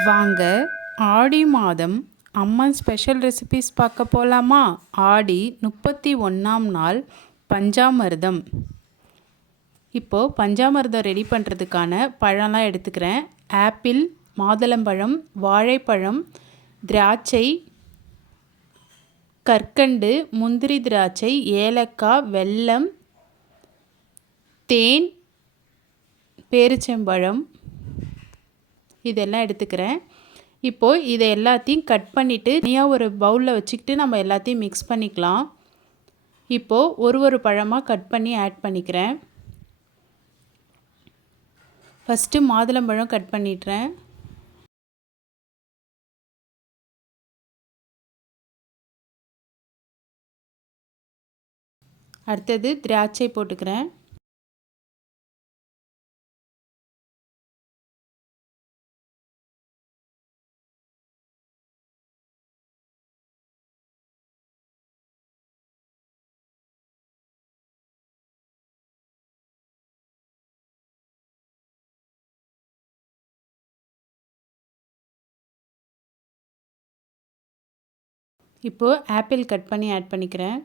வாங்க ஆடி மாதம் அம்மன் special recipes பார்க்க போகலாமா? ஆடி 31ஆம் நாள் பஞ்சாமிர்தம். இப்போது பஞ்சாமிர்தம் ரெடி பண்ணுறதுக்கான பழம்லாம் எடுத்துக்கிறேன். ஆப்பிள், மாதுளம்பழம், வாழைப்பழம், திராட்சை, கற்கண்டு, முந்திரி திராட்சை, ஏலக்காய், வெல்லம், தேன், பேரிச்சம்பழம் இதெல்லாம் எடுத்துக்கிறேன். இப்போது இதை எல்லாத்தையும் கட் பண்ணிவிட்டு தனியாக ஒரு பவுலில் வச்சுக்கிட்டு நம்ம எல்லாத்தையும் மிக்ஸ் பண்ணிக்கலாம். இப்போது ஒரு பழமாக கட் பண்ணி ஆட் பண்ணிக்கிறேன். ஃபஸ்ட்டு மாதுளம்பழம் கட் பண்ணிடுறேன். அடுத்தது திராட்சை போட்டுக்கிறேன். இப்போது ஆப்பிள் கட் பண்ணி ஆட் பண்ணிக்கிறேன்.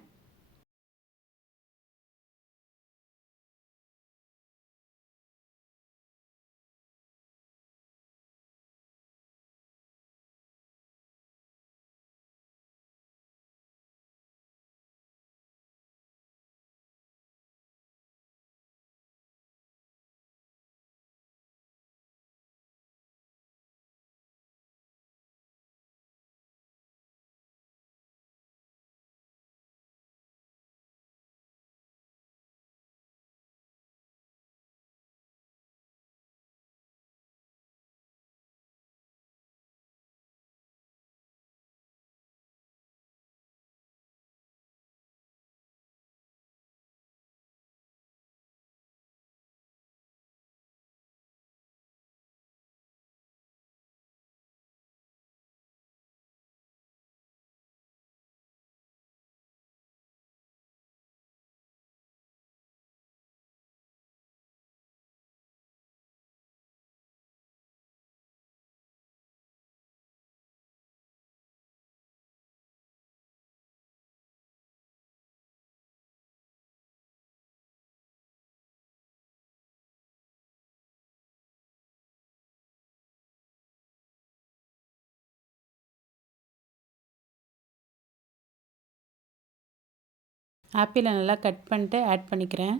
ஆப்பிளை நல்லா கட் பண்ணிட்டு ஆட் பண்ணிக்கிறேன்.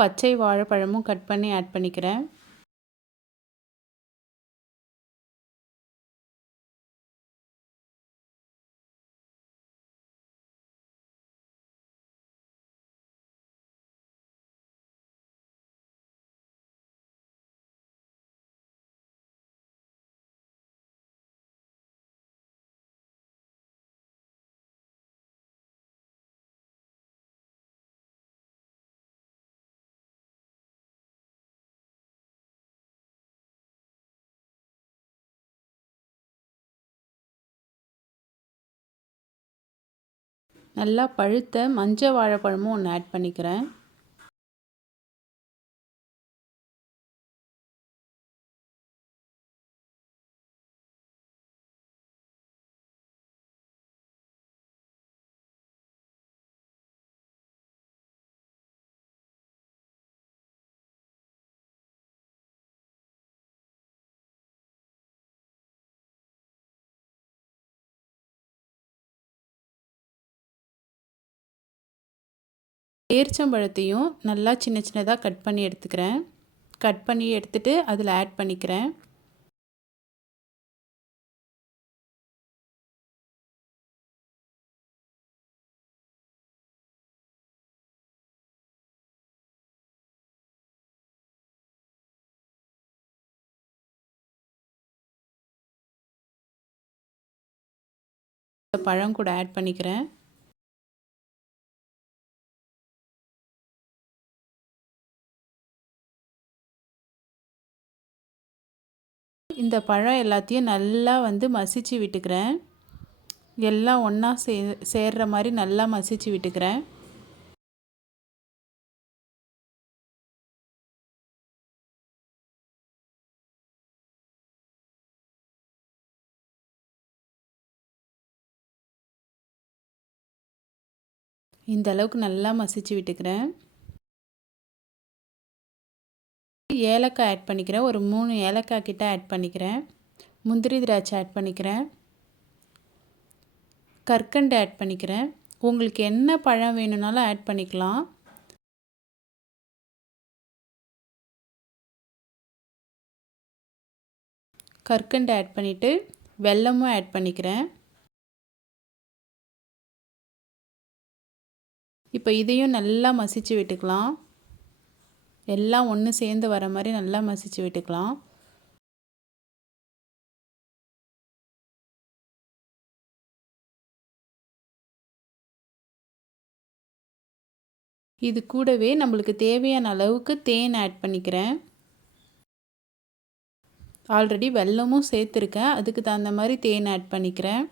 பச்சை வாழைப்பழமும் கட் பண்ணி ஆட் பண்ணிக்கிறேன். நல்லா பழுத்த மஞ்சள் வாழைப்பழமும் ஒன்று ஆட் பண்ணிக்கிறேன். பேரிச்சம்பழத்தையும் நல்லா சின்ன சின்னதாக கட் பண்ணி எடுத்துக்கிறேன். கட் பண்ணி எடுத்துகிட்டு அதில் ஆட் பண்ணிக்கிறேன். பழம் கூட ஆட் பண்ணிக்கிறேன். இந்த பழம் எல்லாத்தையும் நல்லா மசிச்சு விட்டுக்கிறேன். எல்லாம் ஒன்றா சேர்ற மாதிரி நல்லா மசிச்சு விட்டுக்கிறேன். இந்த அளவுக்கு நல்லா மசிச்சு விட்டுக்கிறேன். ஏலக்காய் ஆட் பண்ணிக்கிறேன். ஒரு 3 ஏலக்காய் கிட்ட ஆட் பண்ணிக்கிறேன். முந்திரி திராட்சை ஆட் பண்ணிக்கிறேன். கற்கண்டு ஆட் பண்ணிக்கிறேன். உங்களுக்கு என்ன பழம் வேணும்னாலும் ஆட் பண்ணிக்கலாம். கற்கண்டு ஆட் பண்ணிவிட்டு வெல்லமும் ஆட் பண்ணிக்கிறேன். இப்போ இதையும் நல்லா மசிச்சு விட்டுக்கலாம். எல்லாம் ஒன்று சேர்ந்து வர மாதிரி நல்லா மசிச்சு விட்டுக்கலாம். இது கூடவே நம்மளுக்கு தேவையான அளவுக்கு தேன் ஆட் பண்ணிக்கிறேன். ஆல்ரெடி வெல்லமும் சேர்த்துருக்கேன். அதுக்கு தகுந்த மாதிரி தேன் ஆட் பண்ணிக்கிறேன்.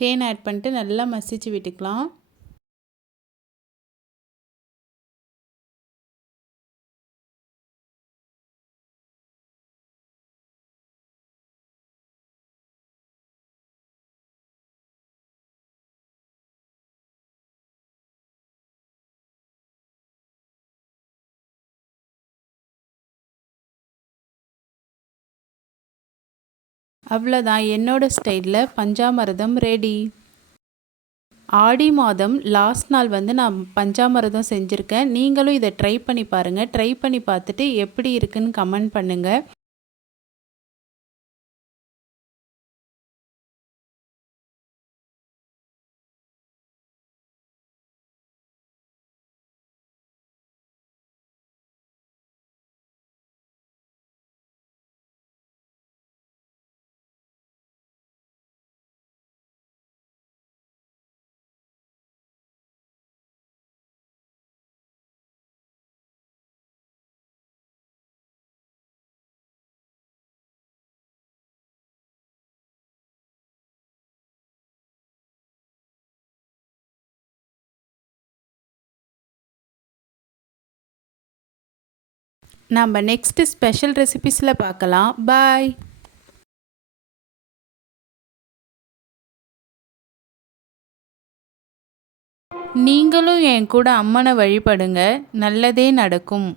தேன் ஆட் பண்ணிட்டு நல்லா மசிச்சு விட்டுக்கலாம். அவ்வளோதான், என்னோடய ஸ்டைலில் பஞ்சாமிர்தம் ரெடி. ஆடி மாதம் லாஸ்ட் நாள் வந்து நான் பஞ்சாமிர்தம் செஞ்சுருக்கேன். நீங்களும் இதை ட்ரை பண்ணி பாருங்கள். ட்ரை பண்ணி பார்த்துட்டு எப்படி இருக்குன்னு கமெண்ட் பண்ணுங்கள். நம்ம நெக்ஸ்ட் ஸ்பெஷல் ரெசிபீஸில் பார்க்கலாம். பாய். நீங்களும் என் கூட அம்மனை வழிபடுங்க. நல்லதே நடக்கும்.